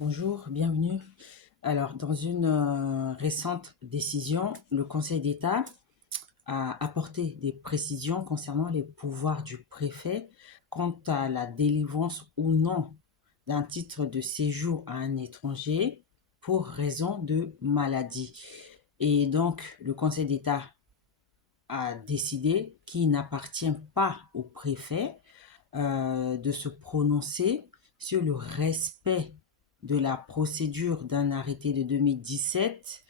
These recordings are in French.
Bonjour, bienvenue. Alors, dans une récente décision, le Conseil d'État a apporté des précisions concernant les pouvoirs du préfet quant à la délivrance ou non d'un titre de séjour à un étranger pour raison de maladie. Et donc, le Conseil d'État a décidé qu'il n'appartient pas au préfet de se prononcer sur le respect de la procédure d'un arrêté de 2017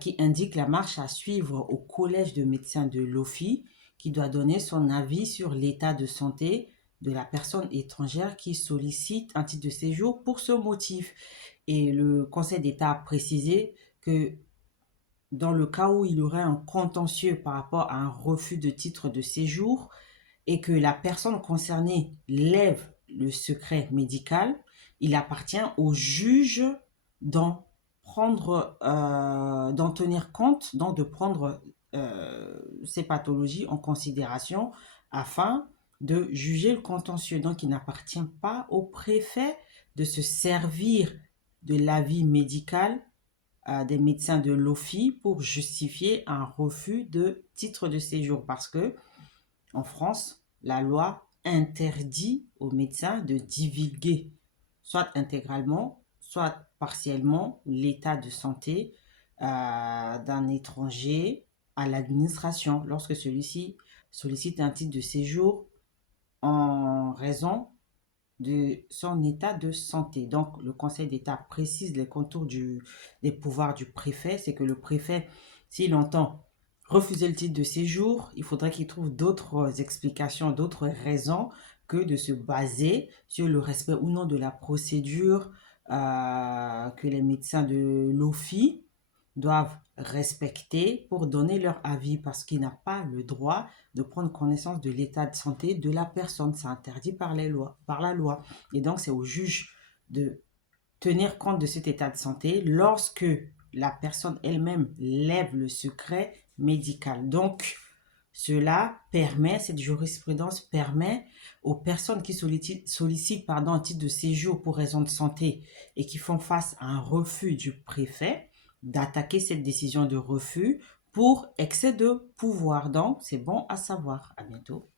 qui indique la marche à suivre au collège de médecins de l'OFI qui doit donner son avis sur l'état de santé de la personne étrangère qui sollicite un titre de séjour pour ce motif. Et le Conseil d'État a précisé que dans le cas où il y aurait un contentieux par rapport à un refus de titre de séjour, et que la personne concernée lève le secret médical, il appartient au juge d'en d'en tenir compte, donc de prendre ces pathologies en considération afin de juger le contentieux. Donc, il n'appartient pas au préfet de se servir de l'avis médical des médecins de l'OFI pour justifier un refus de titre de séjour parce que en France, la loi interdit aux médecins de divulguer, soit intégralement, soit partiellement, l'état de santé d'un étranger à l'administration lorsque celui-ci sollicite un titre de séjour en raison de son état de santé. Donc, le Conseil d'État précise les contours des pouvoirs du préfet. C'est que le préfet, s'il entend refuser le titre de séjour, il faudrait qu'il trouve d'autres explications, d'autres raisons que de se baser sur le respect ou non de la procédure que les médecins de l'OFI doivent respecter pour donner leur avis parce qu'il n'a pas le droit de prendre connaissance de l'état de santé de la personne. C'est interdit par les lois, par la loi. Et donc, c'est au juge de tenir compte de cet état de santé lorsque la personne elle-même lève le secret médical. Donc, cela permet, cette jurisprudence permet aux personnes qui sollicitent un titre de séjour pour raison de santé et qui font face à un refus du préfet d'attaquer cette décision de refus pour excès de pouvoir. Donc, c'est bon à savoir. À bientôt.